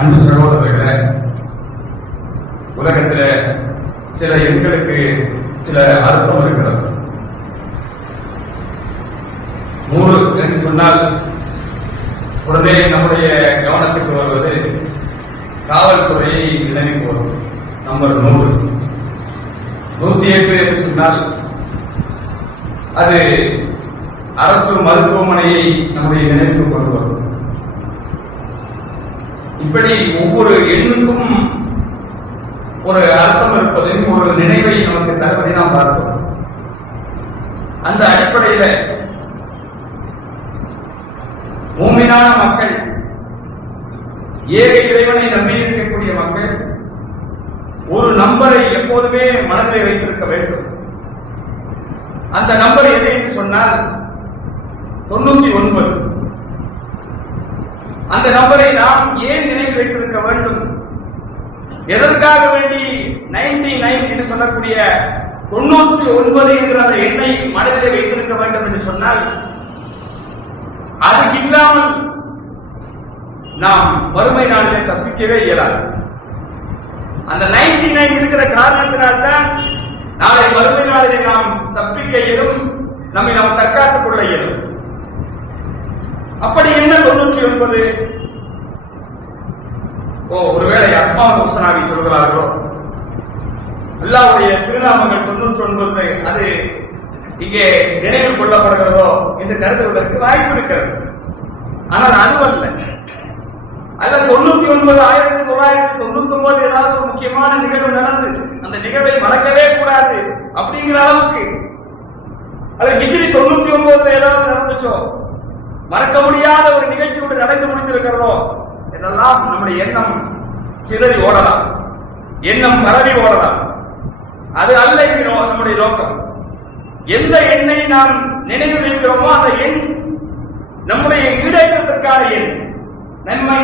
அன்பு சகோதரர்களே, உலகத்தில் சில எண்களுக்கு சில அர்த்தம் இருக்கிறது. 100 என்று சொன்னால் உடனே நம்முடைய கவனத்துக்கு வருவது காவல்துறையை நினைவுக்கு வரும். நம்பர் 100. 108 என்று சொன்னால் அது அரசு மருத்துவமனையை நம்முடைய நினைவுக்கு கொண்டு வரும். இப்படி ஒவ்வொரு எண்ணுக்கும் ஒரு அர்த்தம் இருப்பதையும் ஒரு நினைவை நமக்கு தருவதை நாம் பார்க்கிறோம். அந்த அடிப்படையில் மூமினான மக்கள், ஏக இறைவனை நம்பியிருக்கக்கூடிய மக்கள் ஒரு நம்பரை எப்போதுமே மனதில் வைத்திருக்க வேண்டும். அந்த நம்பர் எது என்று சொன்னால் 99. அந்த நம்பரை நாம் ஏன் நினைவு வைத்திருக்க வேண்டும்? எதற்காக வேண்டி 99 என்று சொல்லக்கூடிய 99 என்கிற அந்த எண்ணை மனதில் வைத்திருக்க வேண்டும் என்று சொன்னால், அதுக்கு இல்லாமல் நாம் வறுமை நாளிலே தப்பிக்கவே இயலாது. அந்த 99 இருக்கிற காரணத்தினால்தான் நாளை வறுமை நாளிலே நாம் தப்பிக்க இயலும், நம்மை நாம் தற்காத்துக் கொள்ள இயலும். அப்படி என்ன 99? ஒருவேளை அஸ்மாவுல் ஹுஸ்னாவை சொல்கிறார்களோ, அல்லாஹ்வுடைய திருநாமங்கள் 99 அது இங்கே நினைவு கொள்ளப்படுகிறதோ என்று கருதுவதற்கு வாய்ப்பு இருக்கிறது. ஆனால் அதுவல்ல. அல்ல 99 1999 ஏதாவது ஒரு முக்கியமான நிகழ்வு நடந்து அந்த நிகழ்வை மறக்கவே கூடாது அப்படிங்கிற அளவுக்கு, அது ஹிஜ்ரி 99 ஏதாவது நடந்துச்சோ, மறக்க முடியாத ஒரு நிகழ்ச்சி ஒன்று நடந்து முடிந்திருக்கிறதோ இதெல்லாம் நம்முடைய எண்ணம் சிதறி ஓடலாம், எண்ணம் பரவி ஓடலாம். அது அல்ல நம்முடைய நோக்கம். எந்த எண்ணை நாம் நினைவு வைக்கிறோமோ அந்த எண் நம்முடைய ஈடேற்றத்திற்கான எண்,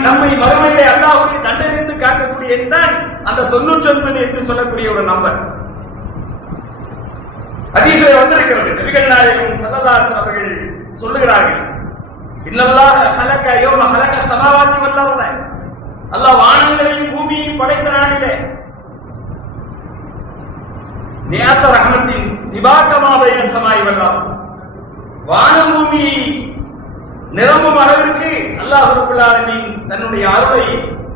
நம்மை மறுமையிலே அல்லாஹ்வுடைய தண்டனையிலிருந்து காட்டக்கூடிய எண் தான் அந்த 99 என்று சொல்லக்கூடிய ஒரு நம்பர். ஹதீஸிலே வந்திருக்கிறது. நபிகள் நாயகம் ஸல்லல்லாஹு அலைஹி வஸல்லம் அவர்கள் சொல்லுகிறார்கள், இன்னல்லாஹ ஹலக யௌம ஹலக ஸமாவாத்தி வல் அர்த, அல்லாஹ் வானங்களையும் பூமியையும் படைத்த நாளிலே நியாத ரஹ்மத்தின் திபாகமா பைன ஸமாஇ வல் அர்த, வானம் பூமியை நிரம்பும் அளவிற்கு அல்லாஹ் ரப்பல் ஆலமீன் தன்னுடைய அருளை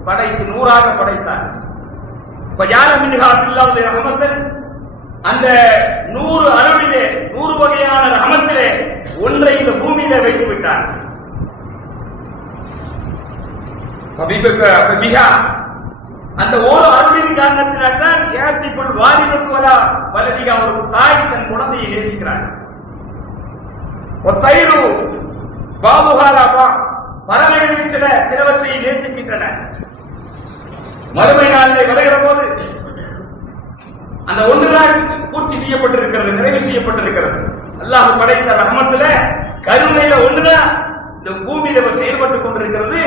படைத்து 100ஆக படைத்தார். ஃபஜால மின்ஹா பில்லாஹி ரஹ்மத்தன், அந்த 100 அருளிலே 100 வகையான ரஹ்மத்திலே ஒன்றை இந்த பூமியிலே வைத்து விட்டார். அந்த ஒரு அருளின் காரணத்தினால் தான் ஏத்திக்குள் வாரிதத்துவலா வலதிகா, ஒரு தாய் தன் குழந்தையை நேசிக்கிறார். ஒரு தயிரு பாபுகாலாபா, பறவைகளில் சிலவற்றை நேசிக்கின்றன. மறுமை நாளிலே வருகிற போது அந்த ஒன்றுதான் பூர்த்தி செய்யப்பட்டிருக்கிறது, நிறைவு செய்யப்பட்டிருக்கிறது. அல்லாஹ் படைத்த ரஹ்மத்துல கருணையில ஒன்றுதான் இந்த பூமியில செயல்பட்டுக் கொண்டிருக்கிறது.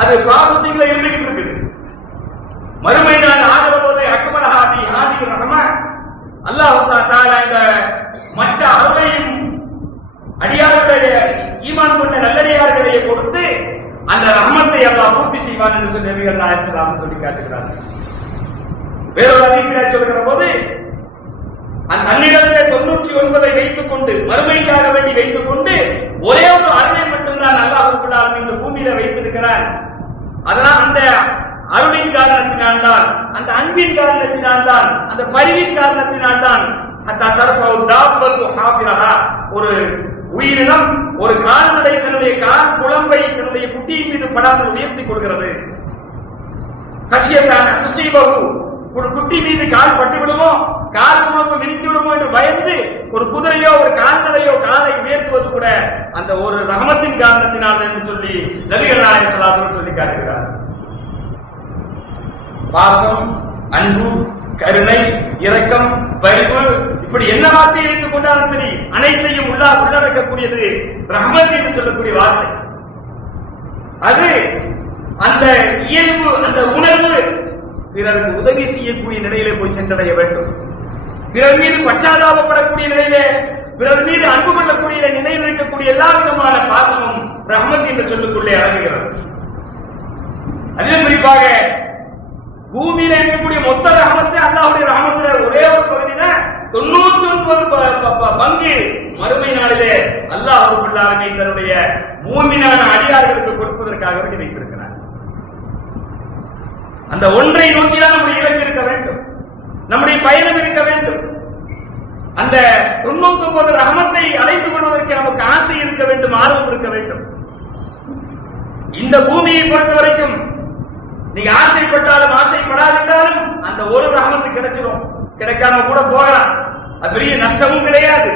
அது ப்ராசஸிங்ல இருந்துகிட்டு இருக்குது. மறுமை நாள் ஆகிற போது அக்மலஹாபி ஆதி ரஹ்மான் அல்லாஹ் தஆலா இந்த மற்ற அருளையும் அடியார்களே ஈமான் கொண்ட நல்லடியார்களையே கொடுத்து அந்த ரஹ்மத்தை அல்லாஹ் பூர்த்தி செய்வான் என்று சொல்லி நபிகள் நாயகம் ஸல்லல்லாஹு அலைஹி வஸல்லம் சொல்லி காட்டுகிறார்கள். வேறொரு ஹதீஸிலே சொல்கிற போது அந்த அந்நிலத்திலே 99 வைத்துக் கொண்டு, மறுமைக்காக வேண்டி வைத்துக் கொண்டு ஒரே ஒரு அருளை மட்டும்தான் அல்லாஹ் ரப்பல் ஆலமீன் இந்த பூமியில வைத்திருக்கிறார். அதனால் அந்த அருளின் காரணத்தினால்தான், அந்த அன்பின் காரணத்தினால்தான், அந்த பரிவின் காரணத்தினால்தான் ஒரு உயிரினம், ஒரு கால்நடை தன்னுடைய கால் குழம்பை தன்னுடைய குட்டியின் மீது படாமல் உயர்த்திக் கொள்கிறது. கசியத்தான துசீபகு, ஒரு குட்டி மீது கால் பட்டு விடுமோ, கால் குழம்பு விரித்து விடுமோ என்று பயந்து ஒரு குதிரையோ ஒரு கால்நடையோ காலை உயர்த்துவது கூட அந்த ஒரு ரஹமத்தின் காரணத்தினால் என்று சொல்லி நபிகள் நாயகம் ஸல்லல்லாஹு அலைஹி வஸல்லம் சொல்லி காட்டுகிறார். பாசம், அன்பு, கருணை, இரக்கம், பரிவு, இப்படி என்ன வார்த்தையை எடுத்துக் கொண்டாலும் சரி அனைத்தையும் உள்ளடக்கக்கூடியது ரஹ்மத் என்று சொல்லக்கூடிய வார்த்தை. அது அந்த இயல்பு, அந்த உணர்வு பிறருக்கு உதவி செய்யக்கூடிய நிலையிலே போய் சென்றடைய வேண்டும். பிறர் மீது பச்சாதாபப்படக்கூடிய நிலையிலே, பிறர் மீது அன்பு கொள்ளக்கூடிய நிலையில் இருக்கக்கூடிய எல்லா விதமான பாசமும் ரஹ்மத் என்ற சொல்லுக்குள்ளே அடங்குகிறது. அதிலும் குறிப்பாக பூமியில இருக்கக்கூடிய மொத்த ரஹமத்தை அல்லாஹ்வுடைய ரஹமத்துல ஒரே ஒரு பகுதியில 99 பங்கு மறுமை நாளிலே அல்லாஹ் ரப்பல் ஆலமீன் தன்னுடைய மூமினான அடியார்களுக்கு கொடுப்பதற்காக வைத்திருக்கிறார். அந்த ஒன்றை நோக்கிதான் நம்முடைய இலக்கு இருக்க வேண்டும், நம்முடைய பயணம் இருக்க வேண்டும். அந்த 99 ரஹமத்தை அடைந்து கொள்வதற்கு நமக்கு ஆசை இருக்க வேண்டும், ஆர்வம் இருக்க வேண்டும். இந்த பூமியை பொறுத்த வரைக்கும் நீங்க ஆசைப்பட்டாலும் ஆசைப்படாவிட்டாலும் அந்த ஒரு ரஹமத்து கிடைச்சிடும், கிடைக்காம கூட போகலாம், அது பெரிய நஷ்டமும் கிடையாது.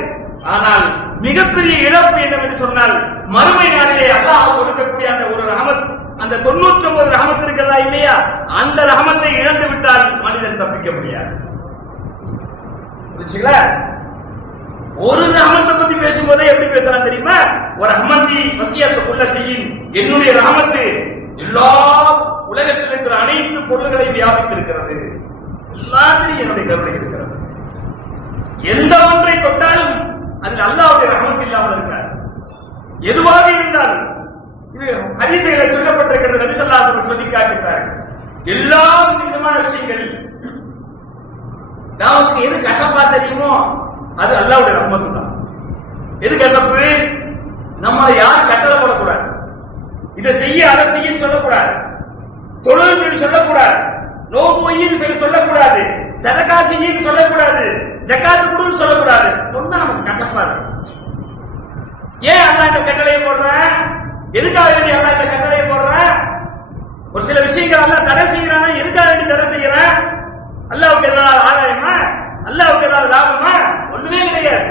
ஆனால் மிகப்பெரிய இழப்பு என்னவென்று சொன்னால் மறுமை நாளிலே அல்லாஹ் கொடுக்கக்கூடிய அந்த ஒரு ரஹமத், அந்த 99 ரஹமத் இருக்கிறதா இல்லையா, அந்த ரஹமத்தை இழந்து விட்டால் மனிதன் தப்பிக்க முடியாது. புரிச்சுங்களா? ஒரு ரஹமத்தை பத்தி பேசும்போதே எப்படி பேசலாம் தெரியுமா? ஒரு ரஹமத்தி வசியத்துக்குள்ள செய்யும், என்னுடைய ரஹமத்து எல்லா உலகத்தில் இருக்கிற அனைத்து பொருள்களை வியாபித்திருக்கிறது, எல்லாத்திலும் என்னுடைய கருணை இருக்கிறது. எந்த ஒன்றை தொட்டாலும் அதில் அல்லாஹ்வுடைய ரஹமத் இல்லாமல் இருக்காது. எதுவாக இருந்தாலும் இது ஹதீஸிலே சொல்லப்பட்டிருக்கிறது, நபி ஸல்லல்லாஹு அலைஹி வஸல்லம் சொல்லி காட்டுகிறார்கள். எல்லா விதமான விஷயங்கள் நமக்கு எது கசப்பா தெரியுமோ அது அல்லாஹ்வுடைய ரஹமத் தான். எது கசப்பு? நம்ம யார் கட்டளை போடக்கூடாது, இதை செய்ய அதை செய்ய சொல்லக்கூடாது, தொழுகைன்னு சொல்லக்கூடாது, நோம்பு சொல்லக்கூடாது, சதகா செய்யன்னு சொல்லக்கூடாது, ஜகாத் கொடுன்னு சொல்லக்கூடாது. சொன்னா நமக்கு கசப்பா இருக்கு. ஏன் அல்லாஹ் இந்த கட்டளையை போடுற? எதுக்காக வேண்டி அல்லாஹ் இந்த கட்டளையை போடுற? ஒரு சில விஷயங்கள் அல்லாஹ் தடை செய்யறானா, எதுக்காக வேண்டி தடை செய்யற? அல்லாஹ்வுக்கு ஏதாவது ஆதாயமா, அல்லாஹ்வுக்கு ஏதாவது லாபமா? ஒண்ணுமே கிடையாது.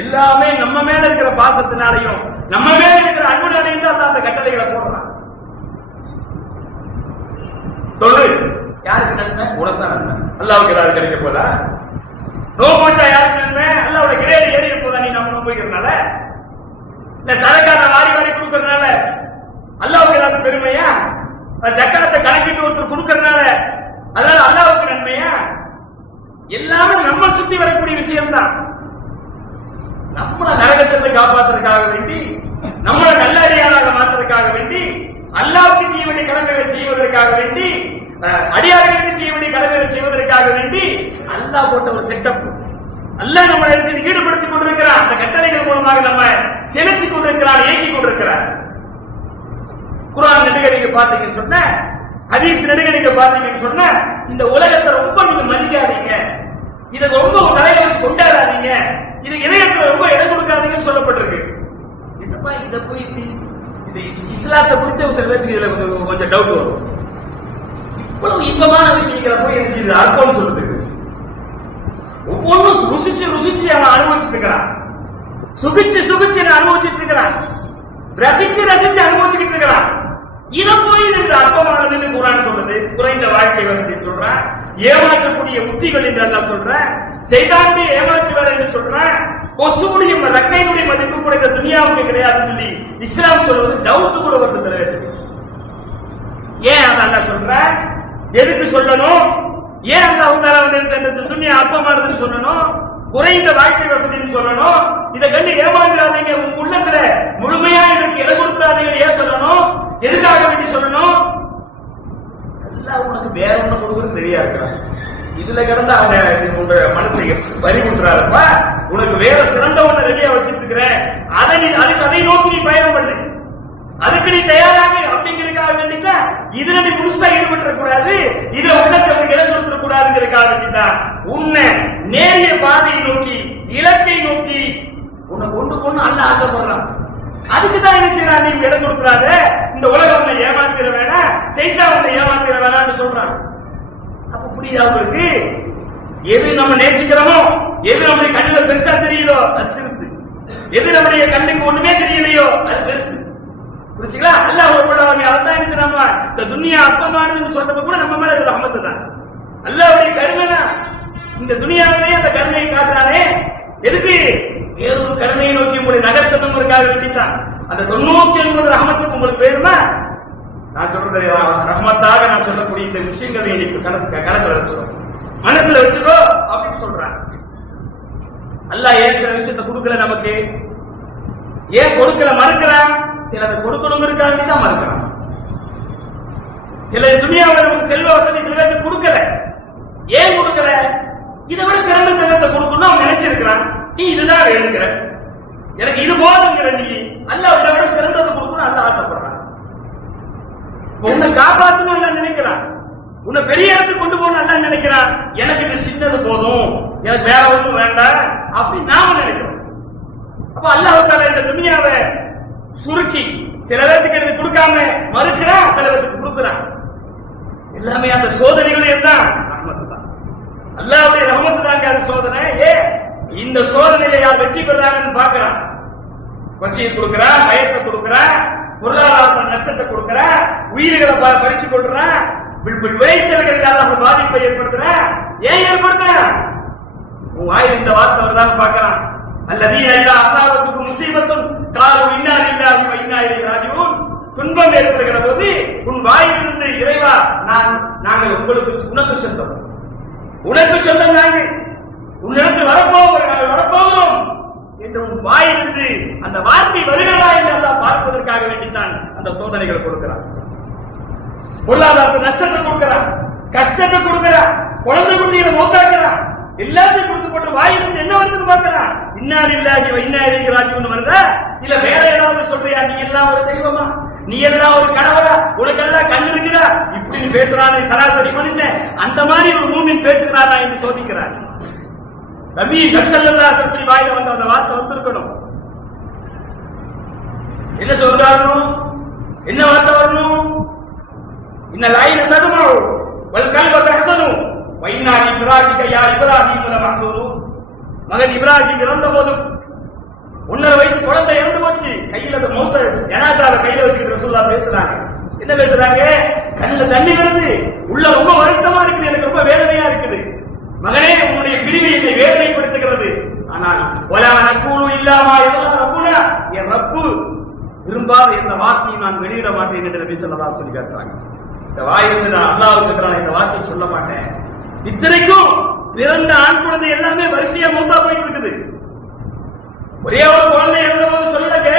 எல்லாமே நம்ம மேல இருக்கிற பாசத்தினாலையும் நம்ம மேல இருக்கிற அன்புனாலையும் தான் அல்லாஹ் அந்த கட்டளைகளை போடுறான். தொழு யாருக்கு நன்மை? உனக்கு தான் நன்மை. அல்லாஹ்வுக்கு ஏதாவது கிடைக்க போதா? நோம்பு வச்சா யாருக்கு நன்மை? அல்லாஹ்வோட கிரேடு ஏறி போதா? நீ நம்ம நோம்பு வைக்கிறதுனால, இல்ல சரக்கார வாரி வாரி கொடுக்கறதுனால அல்லாஹ்வுக்கு ஏதாவது பெருமையா? ஜக்காத்தை கணக்கிட்டு ஒருத்தர் கொடுக்கறதுனால அதனால அல்லாஹ்வுக்கு நன்மையா? எல்லாமே நம்ம சுத்தி வரக்கூடிய விஷயம் தான். நம்மள நரகத்திலிருந்து காப்பாற்றுறதுக்காக வேண்டி, நம்மளை நல்லடியாராக மாற்றுறதுக்காக வேண்டி, அல்லாஹ்வுக்கு செய்ய வேண்டிய கடமைகளை செய்வதற்காக வேண்டி, அடியார்களுக்கு செய்ய வேண்டிய கடமைகளை செய்வதற்காக வேண்டி அல்லாஹ் போட்ட ஒரு செட்டப். அல்லாஹ் நம்மளை ஈடுபடுத்திக் கொண்டிருக்கிறார். அந்த கட்டளைகள் மூலமாக நம்ம செலுத்திக் கொண்டிருக்கிறார், இயக்கிக் கொண்டிருக்கிறார். குர்ஆன் நெடுகடிக்க பாத்தீங்கன்னு சொன்ன, ஹதீஸ் நெடுகடிக்க பாத்தீங்கன்னு சொன்ன, இந்த உலகத்தை ரொம்ப நீங்க மதிக்காதீங்க, இதை ரொம்ப தலையில வச்சு கொண்டாடாதீங்க, இது இதயத்துல ரொம்ப இடம் கொடுக்காதீங்கன்னு சொல்லப்பட்டிருக்கு. என்னப்பா இதை போய் இப்படி இது இஸ்லாத்தை குறித்து சில பேருக்கு இதுல கொஞ்சம் டவுட் வரும். இவ்வளவு இன்பமான விஷயங்களை போய் என்ன செய்யுது அர்த்தம் சொல்லுது. ஒவ்வொன்றும் ருசிச்சு ருசிச்சு அவன் அனுபவிச்சுட்டு இருக்கிறான், சுகிச்சு சுகிச்சு அனுபவிச்சுட்டு இருக்கிறான், ரசிச்சு ரசிச்சு அனுபவிச்சுட்டு இருக்கிறான். இதை போய் இந்த அற்பமானதுன்னு குர்ஆன் சொல்லுது. குறைந்த வாழ்க்கை வசதி சொல்றான், ஏமாற்றக்கூடிய உத்திகள் என்று எல்லாம் சொல்றேன், சைத்தானுடைய ஏமாற்றுவார் என்று சொல்றேன், கொசுடைய ரக்கையுடைய மதிப்பு கூட இந்த துனியாவுக்கு கிடையாதுன்னு சொல்லி இஸ்லாம் சொல்வது டவுட் கூட வருது சில பேருக்கு. ஏன் அதான் சொல்ற? எதுக்கு சொல்லணும்? ஏன் அல்லாஹ் தஆலா இந்த துனியா அற்பமானதுன்னு சொல்லணும், குறைந்த வாழ்க்கை வசதின்னு சொல்லணும், இதை கண்டு ஏமாந்துடாதீங்க, உங்க உள்ளத்துல முழுமையா இதற்கு இடம் கொடுத்தாதீங்க ஏன் சொல்லணும்? எதுக்காக வேண்டி சொல்லணும்? அல்லாஹ் உனக்கு வேற ஒண்ணு கொடுக்குறது ரெடியா இருக்கிறான். இதுல கிடந்து அவங்க உங்க மனசை வரி கொடுத்துறாருப்பா, உனக்கு வேற சிறந்த ஒண்ணு ரெடியா வச்சிட்டு இருக்கிற, அதுக்கு அதை நோக்கி நீ பயணம் பண்ணு, அதுக்கு நீ தயாராக அப்படிங்கிறதுக்காக வேண்டிதான் இதுல நீ முழுசா ஈடுபட்டு கூடாது, இதுல உள்ளத்துக்கு இடம் கொடுத்துட கூடாதுங்கிறதுக்காக வேண்டிதான் உன்னை நேரிய பாதையை நோக்கி இலக்கை நோக்கி உன்னை கொண்டு கொண்டு அல்ல ஆசைப்படுறான். அதுக்குதான் என்ன செய்யறான்? நீ இடம் கொடுக்குறாத, இந்த உலகம் உன்னை ஏமாத்திர வேணாம், செய்தா உன்னை ஏமாத்திர வேணாம்னு சொல்றான். அப்ப புரியுதா உங்களுக்கு? எது நம்ம நேசிக்கிறோமோ, எது நம்முடைய கண்ணுல பெருசா தெரியுதோ அது சிறுசு, எது நம்முடைய கண்ணுக்கு ஒண்ணுமே தெரியலையோ அது பெருசு. புரிச்சுங்களா? அல்லாஹ் ரப்பல் ஆலமீன் அதான் என்ன செய்றாங்க, இந்த துனியா அற்பமானதுன்னு சொல்றது கூட நம்ம மேல இருக்கிற ரஹமத்து தான், அல்லாஹ்வுடைய கருணை தான். இந்த துனியாவிலே அந்த கருணையை காட்டுறானே, எதுக்கு? வேறொரு கருணையை நோக்கி உங்களை நகர்த்தணுங்கிறதுக்காக வேண்டித்தான். அந்த 99 ரஹமத்துக்கு உங்களுக்கு வேணுமா? நான் சொல்றது ரஹமத்தாக நான் சொல்லக்கூடிய இந்த விஷயங்களை இன்னைக்கு கணக்குல வச்சுக்கோ, மனசுல வச்சுக்கோ அப்படின்னு சொல்றான். அல்லாஹ் ஏன் சில விஷயத்தை கொடுக்கல நமக்கு? ஏன் கொடுக்கல? மறுக்கிறான். சிலதை கொடுக்கணுங்கிறதுக்காக தான் மறுக்கிறான். சில துனியாவில் நமக்கு செல்வ வசதி சில பேருக்கு கொடுக்கல. ஏன் கொடுக்கல? இதை விட சிறந்த செல்வத்தை கொடுக்கணும் அவன் நினைச்சிருக்கிறான். நீ இதுதான் வேணுங்கிற, எனக்கு இது போதுங்கிற, நீ அல்லாஹ் இதை விட சிறந்ததை கொடுக்கணும் அல்லாஹ் ஆசைப்படுறான். உன்னை காப்பாற்றணும் அல்லாஹ் நினைக்கிறான், உன்னை பெரிய இடத்துக்கு கொண்டு போகணும் அல்லாஹ் நினைக்கிறான். எனக்கு இது சின்னது போதும், எனக்கு வேற ஒன்றும் வேண்டாம் அப்படின்னு நாம நினைக்கிறோம். அப்ப அல்லாஹ் தஆலா இந்த துனியாவை சுருக்கி சில பேருக்கு எனக்கு கொடுக்காம மறுக்கிறான், சில பேருக்கு கொடுக்கிறான். எல்லாமே அந்த சோதனைகளே தான் ரஹ்மத்து தான், அல்லாஹ்வுடைய ரஹ்மத்து தாங்க அது சோதனை. இந்த சோதனையில யார் வெற்றி பெறாங்கன்னு பார்க்கிறான். வசியை கொடுக்கிறா, பயத்தை கொடுக்கிறா, பொருளாதார நஷ்டத்தை கொடுக்கிறா, உயிர்களை பறிச்சு கொள்றான், விளைச்சல்கள் அல்லாஹ் பாதிப்பை ஏற்படுத்துறா. ஏன் ஏற்படுத்துற? உன் வாயில் இந்த வார்த்தை வருதான்னு பார்க்கிறான். அல்லதீன இதா அஸாபத்துக்கும் முஸீபத்துன் காலு இன்னா லில்லாஹி வ இன்னா இலைஹி ராஜிஊன். துன்பம் ஏற்படுகிற போது உன் வாயிலிருந்து இறைவா நாங்கள் உனக்கு சொந்தம், உனக்கு சொந்தம், நாங்கள் உன்னிடத்தில் வரப்போகிறோம் என்று உன் வாயிலிருந்து அந்த வார்த்தை வருகிறதா என்று அல்லாஹ் பார்ப்பதற்காக வேண்டித்தான் அந்த சோதனைகள் கொடுக்கிறான். பொருளாதாரத்தை நஷ்டத்தை கொடுக்கிறான், கஷ்டத்தை கொடுக்கிறான், குழந்தை குட்டிகளை மௌத்தாக்குறான், எல்லாத்தையும் கொடுத்து போட்டு வாயிலிருந்து என்ன வருது பார்க்கிறான். இன்னா லில்லாஹி வ இன்னா இலைஹி ராஜிஊன் வருதா? இல்ல வேற ஏதாவது சொல்றியா? நீ எல்லாம் ஒரு தெய்வமா, நீ எல்லாம் ஒரு கடவுளா, உனக்கு எல்லாம் கண் இருக்குதா, இப்படி பேசுறானே சராசரி மனுஷன், அந்த மாதிரி ஒரு மூமின் பேசுகிறானா என்று சோதிக்கிறான். நபி ஸல்லல்லாஹு அலைஹி வஸல்லம் வாயில வந்த அந்த வார்த்தை வந்திருக்கணும். என்ன சொல்றாரு? என்ன வார்த்தை வரணும்? இன்னல் ஐன ததுமு வல் கல்ப தஹ்சனு வ இன்னா இப்ராஹிக யா இப்ராஹீம் லமஹ்சூரு. மகன் இப்ராஹிம் இறந்த போது 1.5 வயசு குழந்தை இறந்து போச்சு, கையில மௌத்த ஜனாசாவை கையில வச்சுக்கிட்டு ரசூலுல்லாஹ் பேசுறாங்க. என்ன பேசுறாங்க? கண்ணுல தண்ணி வருது, உள்ள ரொம்ப வருத்தமா இருக்குது, எனக்கு ரொம்ப வேதனையா இருக்குது. மகனே, உன்னுடைய பிரிவு என்னை வேதனைப்படுத்துகிறது. ஆனால் வலா நகூலு இல்லாமா யர்தா ரப்புனா, என் ரப்பு விரும்பாத எந்த வார்த்தையை நான் வெளியிட மாட்டேன் என்று நபி ஸல்லல்லாஹு அலைஹி வஸல்லம் சொல்லி காட்டுறாங்க. இந்த வாயிலிருந்து நான் அல்லாஹ்வுக்கு நான் இந்த வார்த்தையை சொல்ல மாட்டேன். இத்தனைக்கும் பிறந்த ஆண் குழந்தை எல்லாமே வரிசையா மௌத்தா போயிட்டு இருக்குது. ஒரே ஒரு குழந்தை இறந்த போது சொல்லலங்க,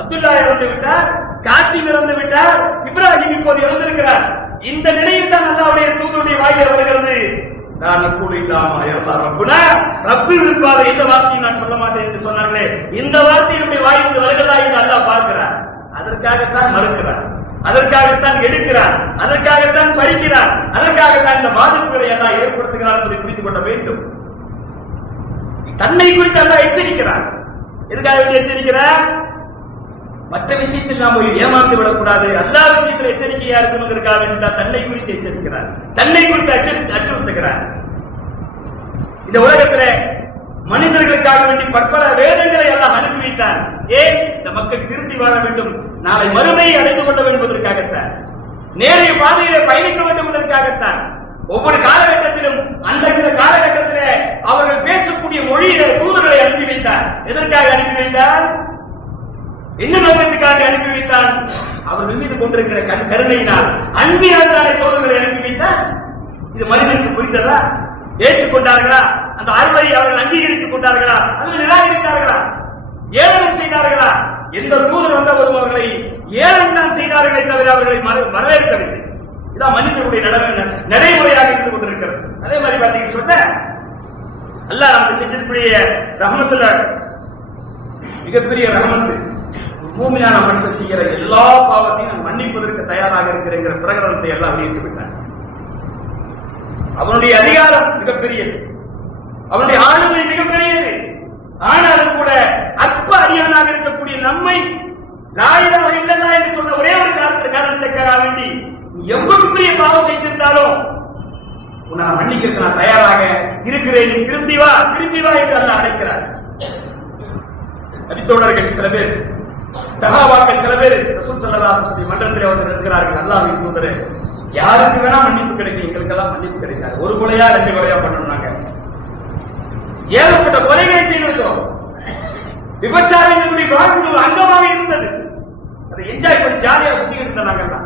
அப்துல்லா இறந்து விட்டார், காசிம் இறந்து விட்டார், இப்ராஹிம் இப்போது இறந்திருக்கிறார். இந்த நிலையில் தான் அல்லாஹ்வுடைய தூதருடைய வாயிலில் வருகிறது. நான் நகூலு இல்லாமா யர்தா ரப்புனா, ரப்பு விரும்பாத எந்த வார்த்தையும் நான் சொல்ல மாட்டேன் என்று சொன்னார்களே, இந்த வார்த்தை நம்முடைய வாயிலிருந்து வருகிறதா என்று அல்லாஹ் பார்க்கிறார். அதற்காகத்தான் மறுக்கிறார், அதற்காகத்தான் எடுக்கிறார், அதற்காகத்தான் பறிக்கிறார், அதற்காகத்தான் இந்த பாதிப்புகளை எல்லாம் ஏற்படுத்துகிறார் என்பதை புரிந்து கொள்ள வேண்டும். தன்னை குறித்து அல்லாஹ் எச்சரிக்கிறார். எதுக்காக எச்சரிக்கிறார்? மற்ற விஷயத்தில் நாம் ஏமாந்து விடக்கூடாது, அல்லாஹ் விஷயத்தில் எச்சரிக்கையா இருக்கணுங்கிறதுக்காக வேண்டிதான் தன்னை குறித்து எச்சரிக்கிறார், தன்னை குறித்து அச்சுறுத்துகிறார். இந்த உலகத்தில் மனிதர்களுக்காக வேண்டி பற்பல வேதங்களை எல்லாம் அனுப்பி வைத்தார். ஏன்? இந்த மக்கள் திருந்தி வாழ வேண்டும், நாளை மறுமையை அடைந்து கொள்ள வேண்டும் என்பதற்காகத்தான், நேரைய பாதையிலே பயணிக்க வேண்டும் என்பதற்காகத்தான். ஒவ்வொரு காலகட்டத்திலும் அந்தந்த காலகட்டத்திலே அவர்கள் பேசக்கூடிய மொழியில தூதர்களை அனுப்பி வைத்தார். எதற்காக அனுப்பி வைத்தார்? என்ன நோக்கத்துக்காக அனுப்பி வைத்தார்? அவர்கள் மீது கொண்டிருக்கிற கருணையினால், அன்பினால் தானே தூதர்களை அனுப்பி வைத்தார். இது மனிதனுக்கு புரிந்ததா? ஏற்றுக்கொண்டார்களா? அந்த அறிவுரை அவர்கள் அங்கீகரித்துக் கொண்டார்களா அல்லது நிராகரித்தார்களா? ஏளனம் செய்தார்களா? எந்த தூதர் வந்தவரும் அவர்களை ஏளனம் தான் செய்தார்களே தவிர அவர்களை வரவேற்கவில்லை. இதான் மனிதனுடைய நடைமுறையாக இருந்து கொண்டிருக்கிறது. அதே மாதிரி பாத்தீங்கன்னு சொன்ன அல்லாஹ் நமக்கு செஞ்சிருக்கிற ரஹமத்துல மிகப்பெரிய ரஹமத்து, பூமியான மனுஷன் செய்கிற எல்லா பாவத்தையும் மன்னிப்பதற்கு தயாராக இருக்கிற பிரகடனத்தை எல்லாம் வெளியிட்டு விட்டார். அவனுடைய அதிகாரம் மிகப்பெரியது, அவனுடைய ஆளுமை மிகப்பெரியது. ஆனாலும் கூட அற்ப அடியானாக இருக்கக்கூடிய நம்மை லா இலாஹ இல்லல்லாஹ் என்று சொன்ன ஒரே ஒரு காரணத்துக்காக வேண்டி எவ்வளவு பெரிய பாவம் செய்திருந்தாலும் உன்னை மன்னிக்க நான் தயாராக இருக்கிறேன், நீ திரும்பி வா என்று அல்லாஹ் அழைக்கிறார். நபித்தோழர்கள் சில பேர், சஹாபாக்கள் சில பேர் ரசூல் ஸல்லல்லாஹு அலைஹி வஸல்லம் மன்றத்தில் வந்து இருக்கிறார்கள். அல்லாஹ்வின் தூதரே, யாருக்கு வேணா மன்னிப்பு கிடைக்கும், எங்களுக்கெல்லாம் மன்னிப்பு கிடைக்காது. ஒரு கொலையா 2 கொலையா பண்ணணும்னாங்க. ஏகப்பட்ட கொலைகளை செய்திருக்கிறோம். விபச்சாரங்களுடைய வாழ்க்கை ஒரு அங்கமாக இருந்தது. அதை என்ஜாய் பண்ணி ஜாலியாக சுத்திக்கிட்டு இருந்தாங்க.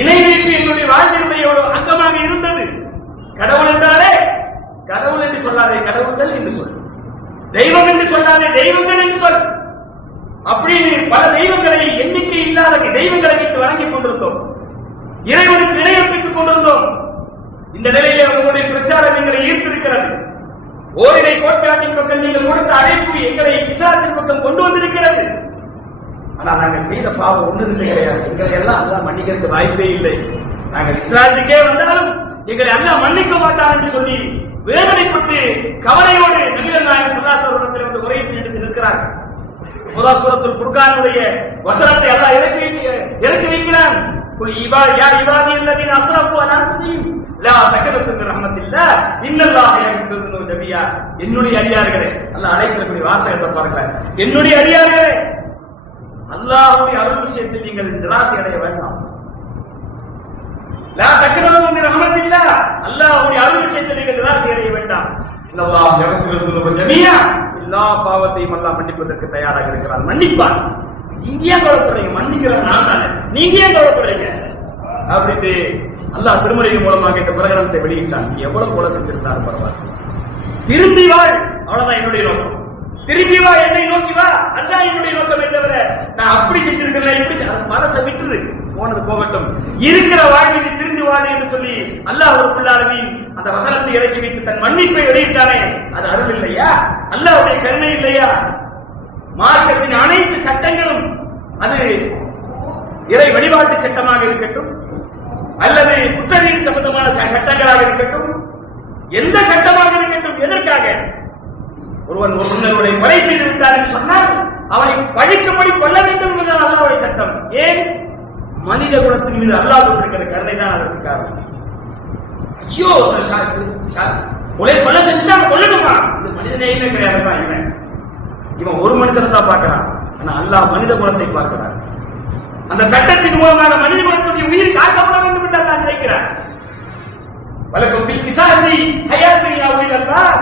இணை வைப்பு எங்களுடைய வாழ்க்கையுடைய ஒரு அங்கமாக இருந்தது. கடவுள் என்றாலே கடவுள் என்று சொல்லாதே, கடவுள்கள் என்று சொல். தெய்வம் என்று சொல்லாதே, தெய்வங்கள் என்று சொல். அப்படின்னு பல தெய்வங்களை, எண்ணிக்கை இல்லாத தெய்வங்களை வைத்து வணங்கிக் கொண்டிருந்தோம். இறைவனுக்கு இணையப்பித்துக் கொண்டிருந்தோம். இந்த நிலையிலே உங்களுடைய பிரச்சாரம் எங்களை ஈர்த்திருக்கிறது. ஓரிரை கோட்பாட்டின் பக்கம் நீங்கள் கொடுத்த அழைப்பு எங்களை விசாரத்தின் பக்கம் கொண்டு வந்திருக்கிறது. ஆனால் நாங்கள் செய்த பாவம் ஒன்றும் இல்லை கிடையாது. எங்களை எல்லாம் அல்லா மன்னிக்கிறதுக்கு வாய்ப்பே இல்லை. நாங்கள் இஸ்லாத்துக்கே வந்தாலும் எங்களை எல்லாம் மன்னிக்க மாட்டான் என்று சொல்லி வேதனைப்பட்டு கவலையோடு நபிகள் நாயகம் ஸல்லல்லாஹு அலைஹி வஸல்லம் வந்து உரைத்து எடுத்து நிற்கிறார்கள். முதல் சூரத்துல் ஃபுர்கானுடைய வசனத்தை அல்லாஹ் இறக்கி வைக்கிறான். குல் யா இபாதி அல்லதீன அஸ்ரஃபு அலா அன்ஃபுஸிஹிம் லா தக்னது மின் ரஹ்மத்தில்லாஹ் இன்னல்லாஹ யக்ஃபிரு ذுனூப ஜமீஆ. என்னுடைய அடியார்களே, அல்லாஹ் அழைக்கக்கூடிய வாசகத்தை பாருங்க. என்னுடைய அடியார்களே, அல்லாஹ்வுடைய அருள் விஷயத்தில் நீங்கள் நிராசை அடைய வேண்டாம். லா தக்னது மின் ரஹ்மத்தில்லாஹ், அல்லாஹ்வுடைய அருள் விஷயத்தில் நீங்கள் நிராசை அடைய வேண்டாம். இன்னல்லாஹ யக்ஃபிரு ذுனூப ஜமீஆ, எல்லா பாவத்தையும் அல்லாஹ் மன்னிப்பதற்கு தயாராக இருக்கிறான், மன்னிப்பான். நீங்க ஏன் கவலைப்படுறீங்க? மன்னிக்கிறவன் நான் தானே, நீங்க ஏன் கவலைப்படுறீங்க அப்படின்ட்டு அல்லாஹ் திருமறையின் மூலமாக இந்த பிரகடனத்தை வெளியிட்டான். நீ எவ்வளவு கொலை செஞ்சிருந்தாலும் பரவாயில்ல, திரும்பி வாழ், அவ்வளவுதான் என்னுடைய நோக்கம். திரும்பி வா, என்னை நோக்கி வா, அதுதான் என்னுடைய நோக்கமே தவிர நான் அப்படி செஞ்சிருக்கிறேன் இப்படி மனசை விட்டுரு, போனது போகட்டும், இருக்கிற வாழ்வில் திரும்பி வாழ் என்று சொல்லி அல்லாஹ் ரப்பல் ஆலமீன் அந்த வசனத்தை இறக்கி வைத்து தன் மன்னிப்பை வெளியிட்டானே, அது அருள் இல்லையா? அல்லாஹ்வுடைய கருணை இல்லையா? மார்க்கத்தின் அனைத்து சட்டங்களும், அது இறை வழிபாட்டு சட்டமாக இருக்கட்டும் அல்லது குற்றவியல் சம்பந்தமான சட்டங்களாக இருக்கட்டும், எந்த சட்டமாக இருக்கட்டும், எதற்காக ஒருவன் ஒருவனை கொலை செய்து விட்டார் என்று சொன்னால் அவனை பழிக்கும்படி கொல்ல வேண்டும் என்பது அல்லாஹ்வுடைய சட்டம். ஏன்? மனித குலத்தின் மீது அல்லாஹ் கொண்டிருக்கிற கருணை தான் அதற்கு காரணம். ஐயோ, கொலை செஞ்சுட்டா கொல்லணுமா? இது மனிதனேயுமே கிடையாது. இவன் ஒரு மனிதனை தான் பார்க்கிறான், ஆனா அல்லாஹ் மனித குலத்தை பார்க்கிறான். அந்த சட்டத்தின் மூலமாக மனித குலத்துடைய உயிர் காக்கப்பட வேண்டும் என்று அல்லாஹ் நினைக்கிறார். வலக்கும் ஃபில் கிஸாஸி ஹயாத்துன் யா உலில் அல்பாப்.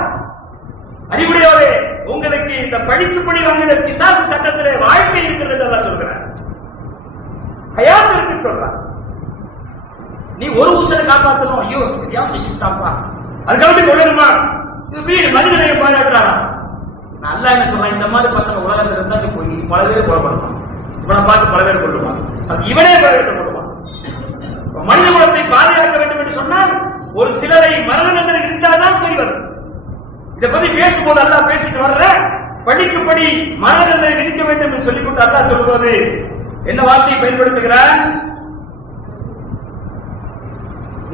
அறிவுடையோரே, உங்களுக்கு இந்த பழிக்கு பழி வாங்குகிற கிசாசு சட்டத்திலே வாழ்க்கை இருக்கிறது என்று அல்லாஹ் சொல்கிறார். ஹயாத் இருக்கு சொல்றார். நீ ஒரு உயிரை காப்பாற்றணும், ஐயோ சரியா செஞ்சுட்டாப்பா, அதுக்காக கொள்ளணுமா? இது வீடு மனிதனை பாராட்டுறாரா? அல்லாஹ் என்ன சொல்றான்? இந்த மாதிரி பசங்க உலகத்தில் இருந்தா போய் பல பேர் கொல்லப்படுவான், இவனை பார்த்து பல பேர் கொள்ளுவான், அது இவனே பல பேர் கொள்ளுவான். மனித குலத்தை பாதுகாக்க வேண்டும் என்று சொன்னால் ஒரு சிலரை மரண தண்டனை இருந்தால்தான் சரி வரும். இதை பத்தி பேசும்போது அல்லாஹ் பேசிட்டு வர்ற படிக்கு படி மரண தண்டனை விதிக்க வேண்டும் என்று சொல்லிவிட்டு அல்லாஹ் சொல்லும்போது என்ன வார்த்தையை பயன்படுத்துகிறார்?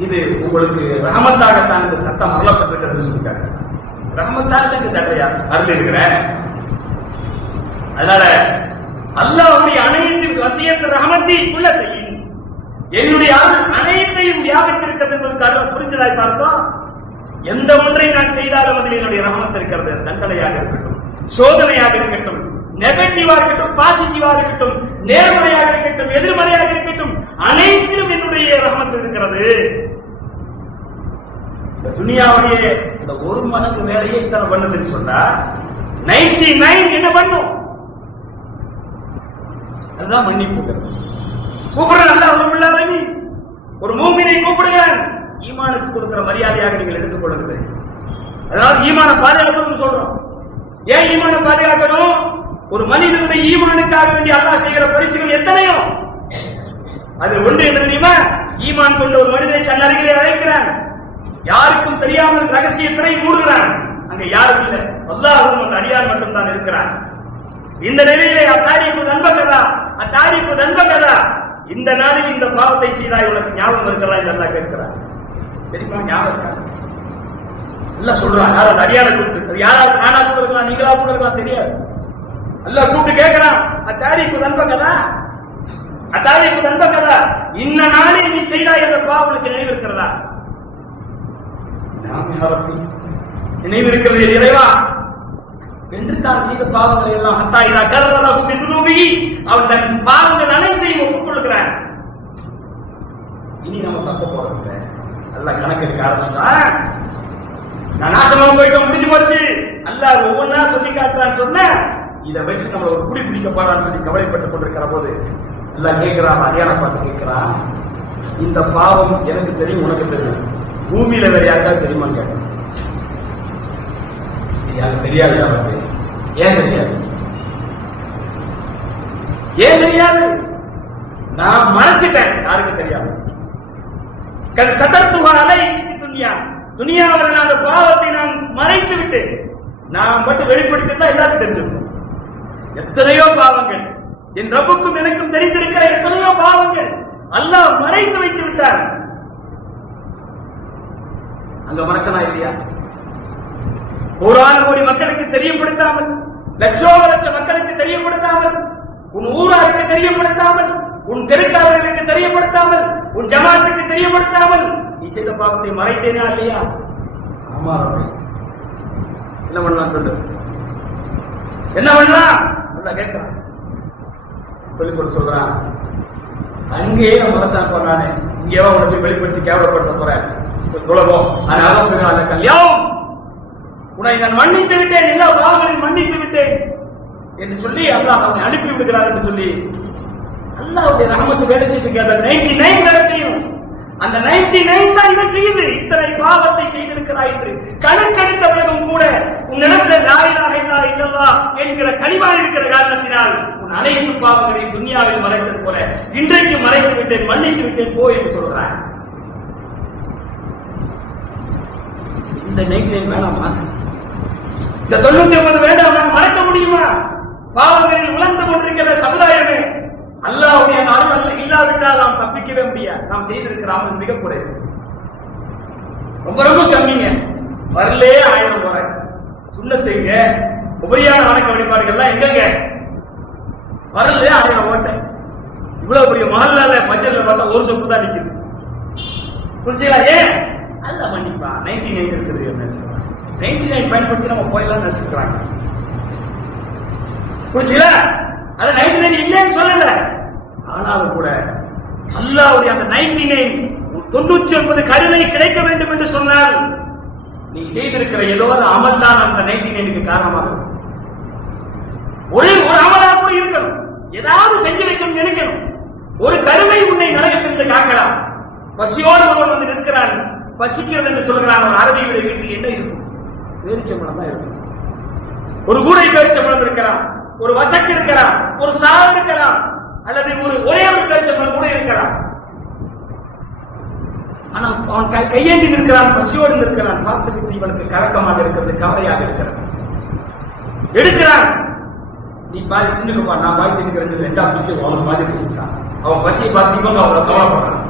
இது உங்களுக்கு ரஹமத்தாகத்தான் இந்த சட்டம் அருளப்பட்டிருக்கிறது சொல்லிட்டாங்க. ரஹமத்தாக இந்த சட்டையா அருள் இருக்கிறேன். அதனால அல்லாஹ்வுடைய அனைத்து வசியத்து ரஹமத்தி குல்ல செய்யும், என்னுடைய அருள் அனைத்தையும் வியாபித்திருக்கிறது என்பதற்கு புரிஞ்சதாய் பார்த்தோம். எந்த ஒன்றை நான் செய்தாலும் அதில் என்னுடைய ரஹமத் இருக்கிறது. தண்டனையாக இருக்கட்டும், சோதனையாக இருக்கட்டும், நெகட்டிவா இருக்கட்டும், பாசிட்டிவா இருக்கட்டும், நேர்மறையாக இருக்கட்டும், எதிர்மறையாக இருக்கட்டும், அனைத்திலும் என்னுடைய ரஹமத் இருக்கிறது. இந்த துனியாவுடைய இந்த ஒரு மடங்கு வேலையை இத்தனை பண்ணுதுன்னு சொன்னா 99 என்ன பண்ணும்? அதுதான் மன்னிப்பு. கூப்பிடுற அல்லாஹ் ரப்பல் ஆலமீன் ஒரு மூமினை கூப்பிடுகிறான். ஈமானுக்கு கொடுக்கிற மரியாதையாக நீங்கள் எடுத்துக் கொள்ளுங்கள். அதாவது ஈமான பாதுகாக்கணும்னு சொல்றோம். ஏன் ஈமான பாதுகாக்கணும்? ஒரு மனிதனுடைய ஈமானுக்காக வேண்டி அல்லாஹ் செய்கிற பரிசுகள் எத்தனையோ. அதில் ஒன்று என்ன தெரியுமா? ஈமான் கொண்ட ஒரு மனிதனை தன் அருகிலே அழைக்கிறான், யாருக்கும் தெரியாமல் ரகசியத்தினை மூடுகிறான். அங்க யாரும் இல்லை, அல்லாஹ்வும் அந்த அடியார் மட்டும்தான் இருக்கிறான். இந்த நிலையிலே அத்தாரிப்பு நண்பகதா, அத்தாரிப்பு நண்பகதா, இந்த நாளில் இந்த பாவத்தை செய்தாய், உனக்கு ஞாபகம் இருக்கிறதா என்று அல்லாஹ் கேட்கிறார். தெரியுமா? ஞாபகம் இருக்காது. அல்லாஹ் சொல்றான், யார் அந்த அடியாரை கூப்பிட்டு, யாராவது நானா கூட இருக்கலாம், நீங்களா கூட இருக்கலாம், தெரியாது. அல்லாஹ் கூப்பிட்டு கேட்கிறான், அத்தாரிப்பு நண்பகதா, அத்தாரிப்பு நண்பகதா, இந்த நாளில் நீ செய்தாய் என்ற பாவம் உனக்கு நினைவு இருக்கிறதா? நினைவு இருக்கிறது இறைவா என்று தான் செய்த பாவங்களை எல்லாம் அத்தாயிரா கருதலாகும் பிதுரூபி, அவன் தன் பாவங்கள் அனைத்தையும் ஒப்புக்கொள்கிறான். இனி நம்ம தப்ப போறது அல்லாஹ் கணக்கெடுக்க ஆரம்பிச்சுட்டான். நான் நாசமா போயிட்டு முடிஞ்சு போச்சு, அல்லாஹ் ஒவ்வொன்னா சொல்லி காட்டுறான்னு சொன்ன இதை வச்சு நம்மள ஒரு குடி பிடிக்க போறான்னு சொல்லி கவலைப்பட்டுக் கொண்டிருக்கிற போது அல்லாஹ் கேட்கிறான், அடியான பார்த்து கேட்கிறான், இந்த பாவம் எனக்கு தெரியும், உனக்கு தெரியும், பூமியில வேற யாருக்காவது தெரியுமான்னு கேட்கிறேன். யாருக்கு தெரியாது? அவருக்கு ஏன் தெரியாது? ஏன் தெரியாது? நான் மறைச்சிட்டேன், யாருக்கு தெரியாது. சதர்த்துவாலை துன்யா, துனியாவில் அந்த பாவத்தை நான் மறைத்து விட்டேன். நான் மட்டும் வெளிப்படுத்தி எல்லாரும் தெரிஞ்சிருக்கும். எத்தனையோ பாவங்கள் என் ரப்புக்கும் எனக்கும் தெரிந்திருக்கிற எத்தனையோ பாவங்கள் அல்லாஹ் மறைத்து வைத்து விட்டார். அங்க மறைச்சனா இல்லையா? 1,000 கோடி மக்களுக்கு தெரியப்படுத்தாமல், லட்ச மக்களுக்கு தெரியப்படுத்தாமல், உன் ஊராருக்கு தெரியப்படுத்தாமல், உன் தெருக்காரர்களுக்கு தெரியப்படுத்தாமல், உன் ஜமாத்துக்கு தெரியப்படுத்தாமல் நீ செய்த பாவத்தை மறைத்தேனா இல்லையா? ஆமா. என்ன பண்ணலாம் சொல்லு, என்ன பண்ணலாம் கேட்கிறான். வெளிப்பட்டு சொல்றான், அங்கேயே நம்ம மறைச்சா போறானே, இங்கே உனக்கு வெளிப்படுத்தி கேவலப்படுத்த போறேன், தொழவும் அந்த கல்யாணம் உன்னை நான் மன்னித்து விட்டேன், எல்லா பாவங்களையும் மன்னித்து விட்டேன் என்று சொல்லி அல்லாஹ் அவனை அனுப்பி விடுகிறார் என்று சொல்லி அல்லாஹ்வுடைய ரஹமத்து வேலை செய்து அந்த 99 வேலை செய்யும். அந்த 99 தான் இதை செய்யுது. இத்தனை பாவத்தை செய்திருக்கிறாய் என்று கணக்கெடுத்த பிறகும் கூட உன்னிடத்தில் லா இலாஹ இல்லல்லாஹ் என்கிற கலிமா இருக்கிற காரணத்தினால் உன் அனைத்து பாவங்களை துன்யாவில் மறைத்தது போல இன்றைக்கு மறைத்து விட்டேன், மன்னித்து விட்டேன் போ என்று சொல்றான். இந்த 99 வேணாமா? இந்த 99 வேண்டாம், நாம் மறக்க முடியுமா? பாவங்களில் உழந்து கொண்டிருக்கிற சமுதாயமே அல்லாஹ்வுடைய அருள் இல்லாவிட்டால் நாம் தப்பிக்கவே முடியாது. நாம் செய்திருக்கிற அமல் மிக குறைவு, ரொம்ப ரொம்ப கம்மிங்க. வரலே 1000 முறை சுண்ணத்துங்க உபரியான வணக்க வழிபாடுகள்லாம் எங்கங்க வரல 1000 ஓட்டை. இவ்வளவு பெரிய மஹல்லால பஜ்ர்ல பார்த்தா ஒரு சொப்பு தான் நிக்குது. புரிஞ்சுங்களா? ஏன் அல்ல மன்னிப்பா 99 இருக்குது அப்படின்னு சொல்றாங்க. 99 பயன்படுத்தி நம்ம போயிடலாம் நினைச்சுக்கிறாங்க. புரிஞ்சுங்களா? அது 99 இல்லைன்னு சொல்லல, ஆனாலும் கூட அல்லாஹ்வுடைய அந்த 99 கருணை கிடைக்க வேண்டும் என்று சொன்னால் நீ செய்திருக்கிற ஏதோ ஒரு அமல் தான் அந்த 99க்கு காரணமாக இருக்கும். ஒரு அமலா கூட இருக்கணும், ஏதாவது செஞ்சு வைக்கணும் நினைக்கணும். ஒரு கருணை உன்னை நரகத்திலிருந்து காக்கலாம். பசியோடு ஒருவன் வந்து நிற்கிறான், பசிக்கிறது என்று சொல்கிறான். ஒரு அரபியுடைய வீட்டில் என்ன இருக்கும்? பேரிச்சம்பழம் தான் இருக்கும். ஒரு கூடை பேரிச்சம்பழம் இருக்கலாம், ஒரு வசக்கு இருக்கலாம், ஒரு சாவு இருக்கலாம், அல்லது ஒரே ஒரு பேரிச்சம்பழம் கூட இருக்கலாம். ஆனா அவன் கையேந்தி நிற்கிறான், பசியோடு நிற்கிறான். பார்த்துவிட்டு இவனுக்கு கலக்கமாக இருக்கிறது, கவலையாக இருக்கிறது. எடுக்கிறான், நீ பாதி தின்னுக்குப்பா, நான் பாதி தின்னுக்கிறது 2 பிச்சு அவன் பாதி தின்னுட்டான். அவன் பசியை பார்த்து இவங்க அவனை கவலைப்படுறான்.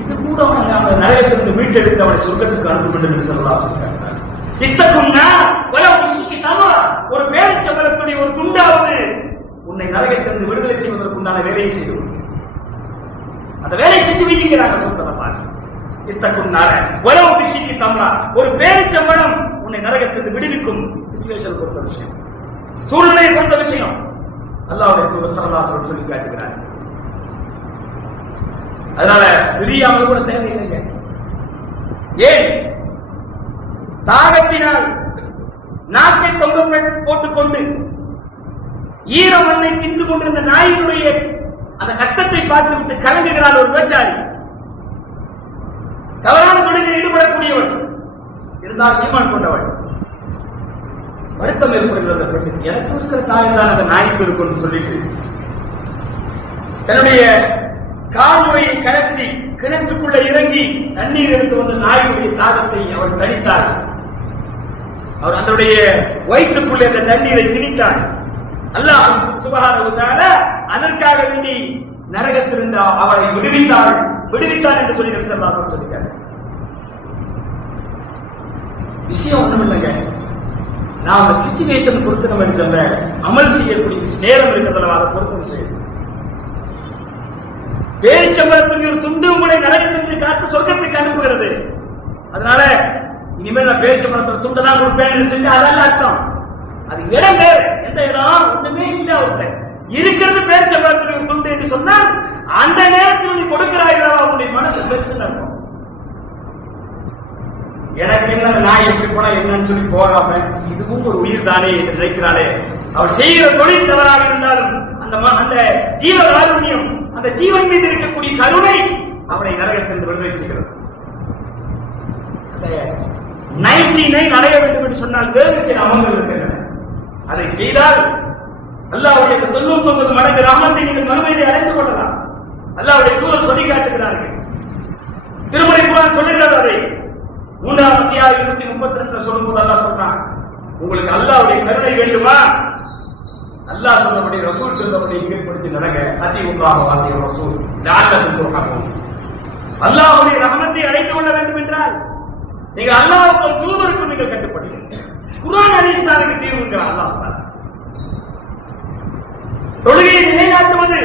இது கூட அவனை நரகத்திலிருந்து மீட்டெடுத்து அவனை சொர்க்கத்துக்கு அனுப்ப வேண்டும் என்று சொல்லலாம். இத்தகுன்னா ஒரு பேரிச்சம்பழத்துடைய ஒரு துண்டாவது உன்னை நரகத்திலிருந்து விடுதலை செய்வதற்குண்டான வேலையை செய்து அந்த வேலை செஞ்சு வைக்கிறாங்க. ஒரு பேரிச்சம்பழம் உன்னை நரகத்திலிருந்து விடுவிக்கும். சிச்சுவேஷன் பொறுத்த விஷயம், சூழ்நிலையை பொறுத்த விஷயம் அல்லாஹ்வுடைய தூதர் ஸல்லல்லாஹு அலைஹி வஸல்லம் சொல்லி காட்டுகிறார். அதனால பிரியாமல் கூட தேவையில்லைங்க. ஏன்? தாகத்தினால் நாக்கை தொங்க போட்டுக்கொண்டு ஈர மண்ணை தின்று கொண்டிருந்த நாயினுடைய அந்த கஷ்டத்தை பார்த்து விட்டு கலங்குகிறாள் ஒரு விபச்சாரி. தவறான தொழிலில் ஈடுபடக்கூடியவள், இருந்தால் ஈமான் கொண்டவள். வருத்தம் ஏற்படுகிறது பெண்ணுக்கு. எனக்கு இருக்கிற தாய் தான் அந்த நாய்க்கு இருக்கும் சொல்லிட்டு தன்னுடைய கால்முறையை கலற்றி கிணற்றுக்குள்ள இறங்கி தண்ணீர் எடுத்து வந்த நாயுடைய தாகத்தை அவர் தணித்தார். அவர் அதனுடைய வயிற்றுக்குள்ளே அந்த தண்ணீரை திணித்தார். அல்லாஹ் சுப்ஹானஹு வ தஆலா அதற்காக வேண்டி நரகத்திலிருந்து அவரை விடுவித்தார் என்று சொல்லி நபி ஸல்லல்லாஹு அலைஹி வஸல்லம் சொல்லிட்டார். விஷயம் ஒண்ணும் இல்லைங்க. நான் அந்த சிச்சுவேஷன் பொறுத்து நம்ம சொல்ல அமல் செய்யக்கூடிய நேரம் இருக்கிறதுல அதை பொறுத்து விஷயம். பேரிச்சம்பழத்துக்கு ஒரு துண்டு உங்களை நரகத்திலிருந்து காத்து சொர்க்கத்துக்கு அனுப்புகிறது. அதனால இனிமேல் நான் பேரிச்சம்பழத்துல துண்டு தான் கொடுப்பேன் செஞ்சு அதெல்லாம் அர்த்தம். அது இடம் வேறு. எந்த இடம் ஒண்ணுமே இல்ல. அவர்கிட்ட இருக்கிறது பேரிச்சம்பழத்துக்கு ஒரு துண்டு என்று சொன்னால் அந்த நேரத்தில் நீ கொடுக்கிறாய், அவனுடைய மனசு பெருசுன்னு இருக்கும். எனக்கு என்ன நான் எப்படி போனா என்னன்னு சொல்லி போகாம இதுவும் ஒரு உயிர் தானே என்று நினைக்கிறாளே, அவள் செய்கிற தொழில் தவறாக இருந்தாலும் அந்த ஜீவ காருண்யம், அந்த ஜீவன் மீது இருக்கக்கூடிய கருணை அவனை நரகத்திலிருந்து விடுதலை செய்கிறது. 99 அடைய வேண்டும் என்று சொன்னால் வேறு சில அமல்கள் இருக்கின்றன. அதை செய்தால் அல்லாஹ்வுடைய 99 மடங்கு ரஹமத்தை நீங்கள் மறுமையிலே அடைந்து கொள்ளலாம். அல்லாஹ்வுடைய தூதர் சொல்லி காட்டுகிறார்கள். திருமறை குர்ஆன் சொல்லுகிறது அதை 3ஆம் அத்தியாயம் 132 சொல்லும்போது அல்லாஹ் சொல்றான், உங்களுக்கு அல்லாஹ்வுடைய கருணை வேண்டுமா? அல்லாஹ் சொன்னபடி ரசூல் சொன்னபடி கீழ்ப்படுத்தி நடங்க. அத்தியுல்லாஹ் வ அத்தியு ரசூல் லஅல்லகும் துர்ஹமூன். அல்லாஹ்வுடைய ரஹமத்தை அடைந்து கொள்ள வேண்டும் என்றால் நீங்கள் அல்லாஹ்வுக்கும் தூதருக்கும் நீங்கள் கட்டுப்படுங்கள். குர்ஆன் ஹதீஸ் தான் தீர்வுங்கிறான் அல்லாஹ் தஆலா. தொழுகையை நிலைநாட்டுவது,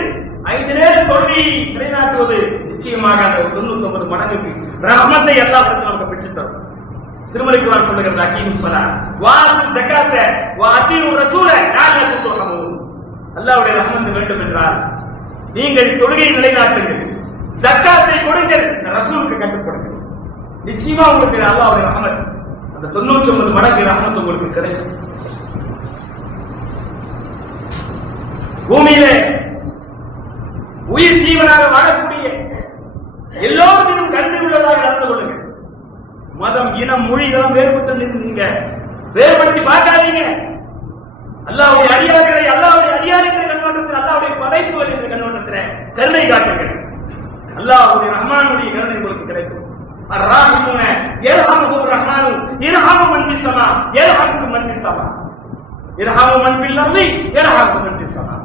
5 நேர தொழுகையை நிலைநாட்டுவது நிச்சயமாக அந்த 99 மடங்குக்கு ரஹமத்தை அல்லாஹ் நமக்கு பெற்றுத் தரும். திருமறை குர்ஆன் சொல்லுகிறது, அகீமுஸ் ஸலாத் வ ஆத்து ஸகாத்த வ அத்தீஉ ரசூல லஅல்லகும் துர்ஹமூன். அல்லாஹ்வுடைய ரஹமத் வேண்டும் என்றால் நீங்கள் தொழுகையை நிலைநாட்டுங்கள், ஜக்காத்தை கொடுங்கள், ரசூலுக்கு கட்டுப்படுங்கள். நிச்சயமா உங்களுக்கு அல்லாஹ்வுடைய ரஹமத், அந்த 99 மடங்கு ரஹமத் உங்களுக்கு கிடைக்கும். பூமியிலே உயிர் ஜீவனாக வாழக்கூடிய எல்லோருக்கும் கல்வி உள்ளதாக நடந்து கொள்ளுங்கள். மதம், இனம், மொழி இதெல்லாம் வேறுபட்டு நீங்க வேறுபடுத்தி பார்க்காதீங்க. அல்லாஹ்வுடைய அடியார்களை, அல்லாஹ்வுடைய அடியார்கள் கண்ணோட்டத்தில், அல்லாஹ்வுடைய படைப்புகள் என்ற கண்ணோட்டத்தில் கருணை காட்டுங்கள். அல்லாஹ்வுடைய ரஹ்மானுடைய கருணை உங்களுக்கு கிடைக்கும். அர்-ராஹிமூன யர்ஹமுஹுர் ரஹ்மானு யர்ஹமு மன் ஃபிஸ் ஸமா யர்ஹமுக்கும் மன் ஃபிஸ் ஸமா யர்ஹமு மன் ஃபில் அர்தி யர்ஹமுக்கும் மன் ஃபிஸ் ஸமா.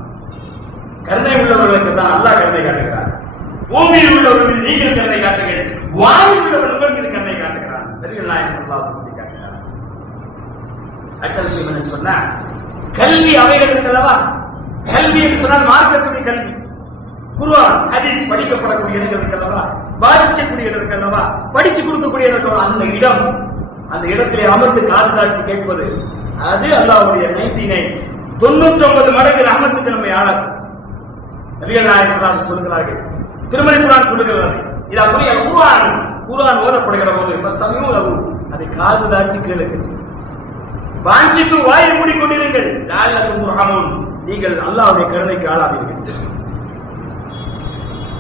கருணை உள்ளவர்களுக்கு தான் அல்லாஹ் கருணை காட்டுகிறார். பூமியில் உள்ளவர்களுக்கு நீங்கள் கருணை காட்டுங்கள், வானில் உள்ளவர்கள் உங்களுக்கு கருணை காட்டுகிறார். நபிகள் நாயகம் ஸல்லல்லாஹு அலைஹி வஸல்லம் காட்டுகிறார். அடுத்த விஷயம் என்ன சொன்னா, கல்வி அவைகள் இருக்கல்லவா, கல்வி என்று சொன்னால் மார்க்கத்துடைய கல்வி, குர்ஆன் ஹதீஸ் படிக்கப்படக்கூடிய இடங்கள் இருக்கல்லவா, வாசிக்கக்கூடிய இடம் இருக்கல்லவா, படிச்சு கொடுக்கக்கூடிய இடம், அந்த இடத்திலே அமர்ந்து காது தாழ்த்தி கேட்பது, அது அல்லாஹ்வுடைய 99 மடங்கு ரஹமத்துக்கு நம்மை ஆளாக்கும். நபிகள் நாயகம் ஸல்லல்லாஹு அலைஹி வஸல்லம் சொல்கிறார்கள், திருமறை குர்ஆன் சொல்லுகிறது, இதா குரிய குர்ஆன் ஓதப்படுகிற போது ஃபஸ்தமிஉ லஹு, அதை காது தாழ்த்தி கேளுங்கள். வாஞ்சித்து வாயை மூடிக்கொண்டிருங்கள், லஅல்லகும் துர்ஹமூன், நீங்கள் அல்லாஹ்வுடைய கருணைக்கு ஆளாவீர்கள்.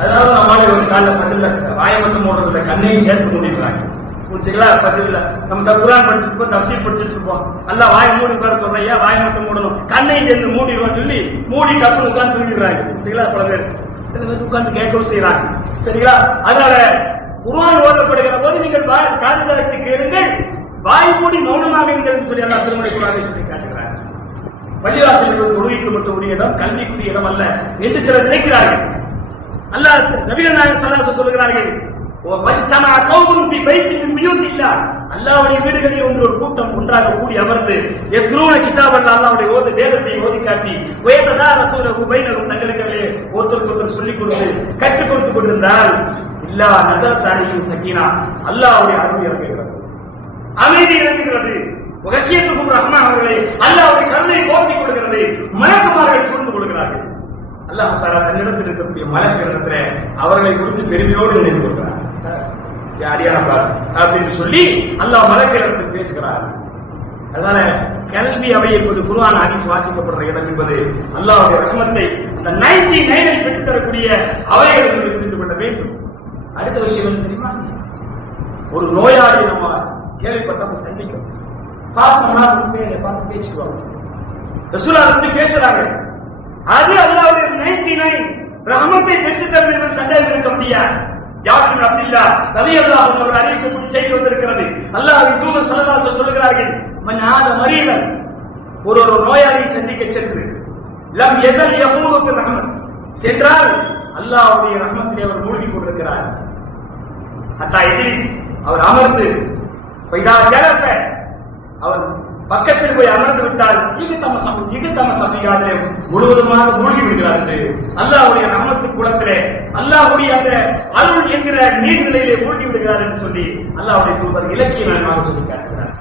அதனால நம்மளால ஒரு கால பதில்ல வாயை மட்டும் மூடுறதுல கண்ணையும் சேர்த்து மூடிக்கிறாங்க. புரிஞ்சுங்களா? பதில்ல நம்ம குர்ஆன் படிச்சுட்டு தஃசீர் படிச்சுட்டு இருப்போம், அல்லாஹ் வாயை மூடி உட்கார சொல்றையா, வாயை மட்டும் மூடணும், கண்ணையும் சேர்த்து மூடிடுவோம் சொல்லி மூடி டப்புன்னு உட்கார்ந்து தூங்கிடுறாங்க. புரிஞ்சுங்களா? பல பேர் உட்கார்ந்து கேட்கவும் செய்யறாங்க. சரிங்களா? அதனால குர்ஆன் ஓதப்படுகிற போது நீங்கள் காது தாழ்த்தி கேளுங்கள், வாய் மூடி மௌனமாக இருங்கள் என்று சொல்லி அல்லாஹ் திருமறை குர்ஆனில் சொல்லி காட்டுகிறார். பள்ளிவாசல் என்பது தொழுகைக்கு மட்டும் உரிய இடம், கல்விக்குரிய இடம் அல்ல என்று சிலர் நினைக்கிறார்கள். அல்லாஹ் நபிகள் நாயகம் ஸல்லல்லாஹு அலைஹி வஸல்லம் சொல்கிறார்கள், வஜ்தமா கௌமுன் ஃபீ பைத்தின் மின் புயூத்தில்லாஹ், அல்லாஹ்வுடைய வீடுகளில் ஒரு கூட்டம் ஒன்றாக கூடி அமர்ந்து யத்ரூன கிதாபல்லாஹ், அல்லாஹ்வுடைய வேதத்தை ஓதி காட்டி, வயததாரஸூனஹு பைனஹும், தங்களுக்கிடையே ஒருத்தருக்கு சொல்லிக் கொடுத்து கற்றுக் கொடுத்துக் கொண்டிருந்தால், இல்லா நஸரத் அலைஹிம் சக்கீனா, அல்லாஹ்வுடைய அருள் இறங்குகிறது, அமைதி இறங்குகிறது. வகசியத்துக்கும் ரஹ்மான் அவர்களை அல்லாஹ்வுடைய கருணை போக்கிக் கொடுக்கிறது, மலக்குமார்கள் சூழ்ந்து கொள்கிறார்கள். அல்லாஹ் தஆலா தன்னிடத்தில் இருக்கக்கூடிய மலக்கிடத்துல அவர்களை குறித்து பெருமையோடு நினைவு கொள்கிறார். யாரியானப்பார் அப்படின்னு சொல்லி அல்லாஹ் மலக்கிடத்தில் பேசுகிறார். அதனால கல்வி அவை என்பது குர்ஆன் ஹதீஸ் வாசிக்கப்படுற இடம் என்பது அல்லாஹ்வுடைய ரஹமத்தை அந்த 99 பெற்றுத் தரக்கூடிய அவைகளை புரிந்து கொள்ள வேண்டும். அடுத்த விஷயம் என்ன தெரியுமா, ஒரு நோயாளி நம்ம கேள்விப்பட்ட சந்திக்கும் பார்த்தோம்னா பார்த்து பேசிக்குவாங்க, ரசூலுல்லாஹ் வந்து பேசுறாங்க, அது அல்லாஹ்வுடைய 99 ரஹமத்தை பெற்றுத் தரும் என்பது சந்தேகம் இருக்க முடியாது. ஜாபிர் அப்துல்லாஹ் ரலியல்லாஹு அன்ஹு அவர்கள் அறிவிக்கக்கூடிய செய்தி வந்திருக்கிறது. அல்லாஹ்வின் தூதர் ஸல்லல்லாஹு அலைஹி வஸல்லம் சொல்கிறார்கள், மன் ஆத மரீதன், ஒரு நோயாளியை சந்திக்க சென்று லம் யஸல் யஹூது பிர் ரஹமத், சென்றால் அல்லாஹ்வுடைய ரஹமத்திலே அவர் மூழ்கி கொண்டிருக்கிறார். ஹத்தா இஜ்லிஸ், அவர் அமர்ந்து, பைதா ஜலஸ, அவர் பக்கத்தில் போய் அமர்ந்து விட்டால் இது தம சபிகாதிலே முழுவதுமாக மூழ்கி விடுகிறார் என்று அல்லாஹ்வுடைய ரஹமத்து குளத்திலே அல்லாஹ்வுடைய அந்த அருள் என்கிற நீர்நிலையிலே மூழ்கி விடுகிறார் என்று சொல்லி அல்லாஹ்வுடைய தூதர் இலக்கியமாக சொல்லி காட்டுகிறார்.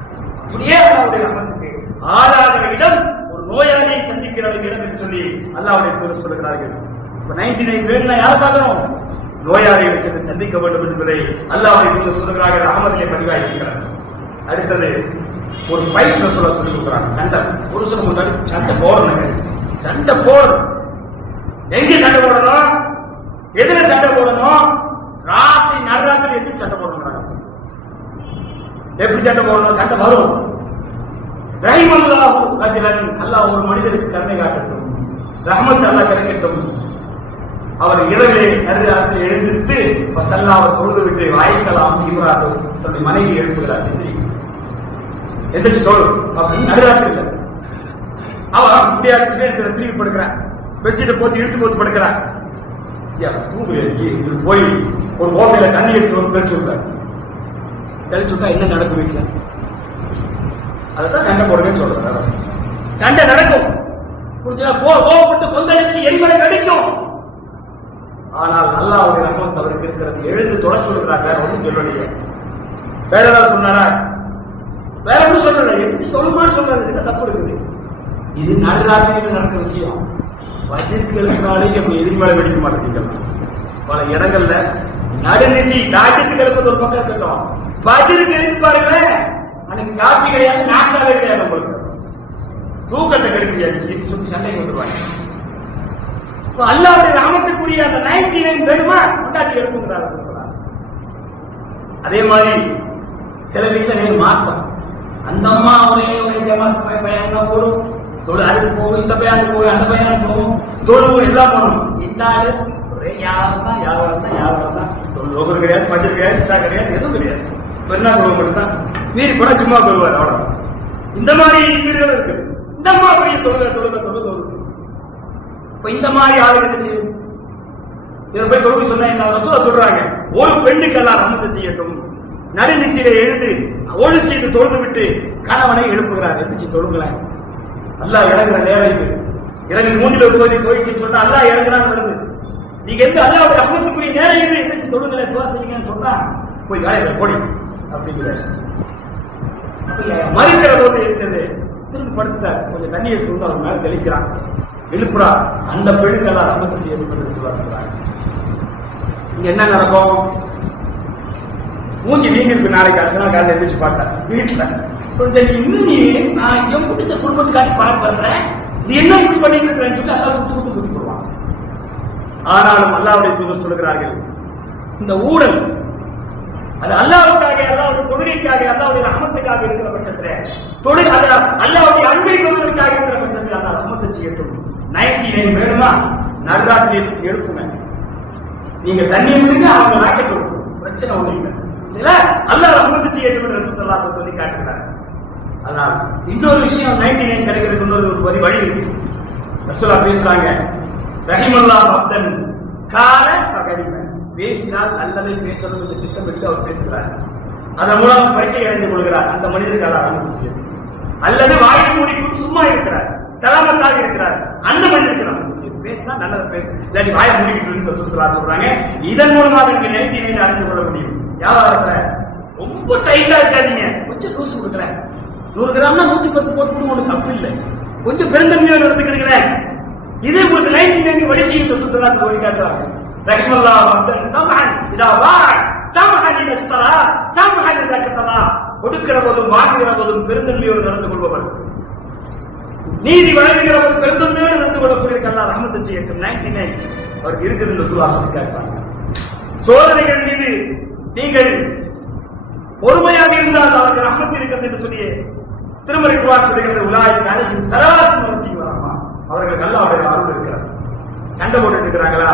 அப்படியே அல்லாஹ்வுடைய ரஹமத்துக்கு ஆளாகிற இடம் ஒரு நோயாளியை சந்திக்கிற இடம் என்று சொல்லி அல்லாஹ்வுடைய தூதர் சொல்கிறார்கள். 99 வேணும்னா யாரை பார்க்கணும்? நோயாளிகளை சென்று சந்திக்க வேண்டும் என்பதை அல்லாஹ்வுடைய தூதர் சொல்கிறார்கள், அஹ்மதிலே பதிவாயிருக்கிறார். அடுத்தது ஒரு ஃபைட் ரசூலுல்லாஹ் சொல்லி கொடுக்குறாங்க, சண்டை. ஒரு சொல்ல முன்னாடி சண்டை போடணுங்க, சண்டை போடணும். எங்க சண்டை போடணும்? எதுல சண்டை போடணும்? ராத்திரி நடுராத்திரி எது சண்டை போடணும்? எப்படி சண்டை போடணும்? சண்டை வரும். ரஹிமல்லாஹு ரஜுலன், அல்லாஹ் ஒரு மனிதருக்கு கருணை காட்டட்டும், ரஹ்மத் அல்லாஹ் கிடைக்கட்டும். அவர் இரவிலே நடுராத்திரி எழுந்திருத்து சல்லாவை தொழுது விட்டு வாய்க்கலாம் இப்ராஹிம் தன்னுடைய மனைவி எழுப்புகிறார். எந்திரிச்சு தொழு அப்படின்னு நடுராத்திரி இல்லை. அவன் திரும்பி படுக்கிறான். பெட்ஷீட்டை போட்டு இழுத்து போட்டு படுக்கிறான். போய் ஒரு ஓட்டையில தண்ணி எடுத்து வந்து தெளிச்சு விட்டார். தெளிச்சு விட்டா என்ன நடக்கும் வீட்டுல? அதான் சண்டை போடுவேன்னு சொல்றாரு. சண்டை நடக்கும், கோபப்பட்டு கொந்தளிச்சு என்பதை அடிக்கும். ஆனால் அல்லாஹ்வுடைய ரஹ்மத் அவருக்கு இருக்கிறது. எழுந்து தொலை சொல்றாங்க. வேற ஒன்றும் சொல்லலையே. வேற ஏதாவது சொன்னாரா? வேற ஒன்றும் சொல்லல. எப்படி தொழுமான்னு சொல்றது? என்ன தப்பு இருக்குது? இது நடுராத்திரியில் நடக்கிற விஷயம். வஜிருக்கு எழுப்பினாலே எப்படி எதிர்மலை வெடிக்க மாட்டேங்க. பல இடங்கள்ல நடுநிசி ராஜ்யத்துக்கு எழுப்பது ஒரு பக்கம் இருக்கட்டும், வஜிருக்கு எழுப்பி பாருங்களேன். அன்னைக்கு காப்பி கிடையாது, நாட்டாவே கிடையாது. உங்களுக்கு தூக்கத்தை கெடுக்க சொல்லி சண்டை வந்துருவாங்க. அல்லாஹ்வுடைய ரஹ்மத்துக்குரிய அந்த 99 வேணுமா கொண்டாடி எழுப்புங்கிறார். அதே மாதிரி சில வீட்டுல நேர் மாற்றம். அந்த அம்மா ஒரே ஜமாத் பையன் போடும், அதுக்கு போகும், இந்த பையனுக்கு போகும், அந்த பையனுக்கு போகும், தொழுவும் எல்லாம் போகணும். இந்த ஆளு ஒரே யாரும் தான் ஒவ்வொரு கிடையாது, பஞ்சர் கிடையாது, விசா கிடையாது, எதுவும் கிடையாது. பெருநா தொழுவ மட்டும்தான். மீறி கூட சும்மா கொள்வார். அவ்வளவு. இந்த மாதிரி வீடுகள் இருக்கு. இந்த அம்மா பெரிய தொழுக இந்த மாதிரி ஆளுங்க என்ன செய்யும்? இதை போய் தொழுகை சொன்னா என்ன? ரசூலா சொல்றாங்க, ஒரு பெண்ணுக்கு எல்லாம் ரமத்தை செய்யட்டும். நடுநிசையில எழுந்து ஒழு செய்து தொழுது விட்டு கணவனை எழுப்புகிறார். எந்திரிச்சு தொழுங்களேன். அல்லாஹ் இறங்குற நேரம் இது. இறங்கி மூஞ்சில போயிடுச்சுன்னு சொன்னா அல்லாஹ் இறங்குறான்னு வருது. நீங்க எந்த அல்லாஹ்வுடைய ரஹ்மத்துக்குரிய நேரம் இது? எந்திரிச்சு தொழுங்களேன், துவா செய்யுங்கன்னு சொன்னா போய் வேலையில போடி அப்படிங்கிற மறுக்கிற போது எழுச்சது. திரும்பி படுத்துட்டார். கொஞ்சம் தண்ணி எடுத்து வந்து அவர் மேல தெளிக்கிறான். எழுப்புறா. அந்த பெண்களெல்லாம் ரஹ்மத்தை செய்யணும் என்று சொல்றாங்க. இங்க என்ன நடக்கும்? மூஞ்சி வீங்க இருக்கு. நாளைக்கு அடுத்த நாள் காலையில் எழுந்திரிச்சு பார்த்தேன் வீட்டுல கொஞ்சம் இன்னும் நான் என் குடும்பத்தை குடும்பத்துக்காண்டி பண்றேன், இது என்ன இப்படி பண்ணிட்டு இருக்கிறேன்னு சொல்லி அல்லாஹ் குத்து குத்தி போடுவான். ஆனாலும் அல்லாஹ்வுடைய தூதர் சொல்லுகிறார்கள், இந்த ஊழல் அது அல்லாஹ்வுக்காக, அல்லாஹ்வுடைய தொழுகைக்காக, அல்லாஹ்வுடைய ரஹ்மத்துக்காக இருக்கிற பட்சத்தில் அல்லாஹ்வுடைய அன்பை கொள்வதற்காக இருக்கிற பட்சத்தில் அல்லாஹ் ரஹ்மத்தை செய்யட்டும். 99 வேணுமா? நடுராத்திரி எழுந்து எழுப்புங்க. நீங்க தண்ணி விடுங்க, அவங்க ராக்கெட் விடும், பிரச்சனை ஒண்ணு இல்லை. அல்லாஹ் ரஹ்மத்தை செய்யட்டும் என்று ரசூல் ஸல்லல்லாஹு அலைஹி வஸல்லம் சொல்லி காட்டுகிறார். அதனால் இன்னொரு விஷயம் 99 கிடைக்கிறதுக்கு இன்னொரு ஒரு வழி இருக்கு. ரசூலா பேசுறாங்க, ரஹிமல்லாஹ் அப்தன் கால பகரிம. பேசினால் நல்லதை பேசணும் என்று திட்டமிட்டு அவர் பேசுகிறார். அதன் மூலம் பரிசை அடைந்து கொள்கிறார். அந்த மனிதருக்கு அல்லாஹ் ரஹ்மத் செய்யட்டும். அல்லது வாயை மூடிக்கொண்டு சும்மா இருக்கிறார், சலாமத்தாக இருக்கிறார், அந்த மனிதருக்கு ரஹ்மத் செய்யட்டும். பேசினா நல்லதை பேசு, இல்லாட்டி வாயை மூடிக்கிட்டு ரசூல் ஸல்லல்லாஹு அலைஹி வஸல்லம் சொல்றாங்க. இதன் மூலமாக நீங்க 99 அறிந்து கொள்ள முடியும். வியாபாரத்துல ரொம்ப டைட்டா இருக்காதீங்க, கொஞ்சம் லூசு கொடுக்கல. 100 கிராம்னா 110 போட்டு ஒண்ணு தப்பு இல்லை. கொஞ்சம் பெருந்தன்மையா நடந்துக்கிறீங்களேன். இது உங்களுக்கு 99 வழி செய்யும் ரசூல் ஸல்லல்லாஹு அலைஹி வஸல்லம் காட்டுறாங்க. ரஹ்மல்லாஹு அப்தன் சமஹன் இதா பாஅ சமஹன் இதா இஸ்தரா சமஹன் இதா கதலா. கொடுக்கிற போதும் வாங்குகிற போதும் பெருந்தன்மையோடு நடந்து கொள்பவர், நீதி வழங்குகிற போது பெருந்தன்மையோடு நடந்து கொள்ளக்கூடிய அல்லாஹ் ரஹ்மத்தை செய்யட்டும். 99 அவருக்கு இருக்குது என்று ரசூலுல்லாஹ் சொல்லி காட்டுறாங்க. சோதனைகள் மீது நீங்கள் பொறுமையாக இருந்தால் அவருக்கு ரஹ்மத் இருக்கிறது என்று சொல்லி திருமறை குர்ஆன் சொல்கிறது. உலாயிக அலைஹிம் ஸலாத்துன் ரப்பிஹிம் வ ரஹ்மா. அவர்களுக்கு அல்லாஹ்வுடைய அருள் இருக்கிறது. சண்டை போட்டு இருக்கிறாங்களா?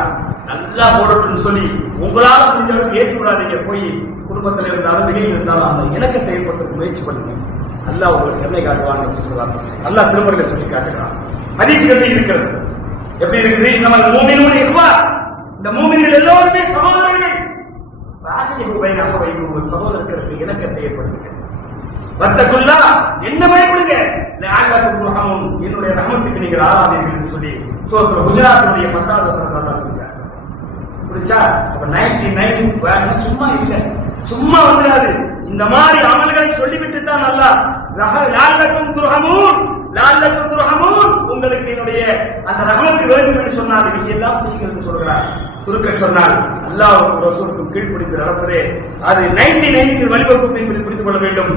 நல்லா போடணும்னு சொல்லி உங்களால முடிஞ்ச அளவுக்கு ஏற்றி விடாதீங்க. போய் குடும்பத்தில் இருந்தாலும் வெளியில் இருந்தாலும் அந்த இணக்கத்தை ஏற்படுத்த முயற்சி பண்ணுங்க. அல்லாஹ் உங்களுக்கு என்னை காட்டுவான்னு சொல்றாங்க. அல்லாஹ் திருமறையில சொல்லி காட்டுகிறான். ஹதீஸ்கள் இருக்கிறது. எப்படி இருக்குது? நம்ம மூமினூன இஹ்வா, இந்த மூமின்கள் எல்லோருமே சகோதரர்கள். சகோதரர்களுக்கு இணக்கத்தை ஏற்படுத்துங்க. வத்தகுல்லா, என்ன பயப்படுங்க, என்னுடைய ரஹ்மத்துக்கு நீங்கள் ஆளாதீர்கள் என்று சொல்லி சூரத்துல் ஹுஜராத்துடைய 10வது வசனத்தில் அல்லாஹ் சொல்றார். புரிஞ்சா? அப்ப 99 சும்மா இல்ல, சும்மா வந்துடாது. இந்த மாதிரி அமல்களை சொல்லிவிட்டு தான் அல்லாஹ் லஅல்லக்கும் துர்ஹமூன், லஅல்லக்கும் துர்ஹமூன், உங்களுக்கு என்னுடைய அந்த ரஹ்மத் வேண்டும் என்று சொன்னார். இது எல்லாம் செய்யுங்கள் என்று சொல்கிறார். சுருக்க சொன்னால் அல்லாஹ்வுக்கும் ரசூலுக்கும் கீழ்ப்படிந்து நடப்பதே அது 99 வழிவகுப்பு என்பதை புரிந்து கொள்ள வேண்டும்.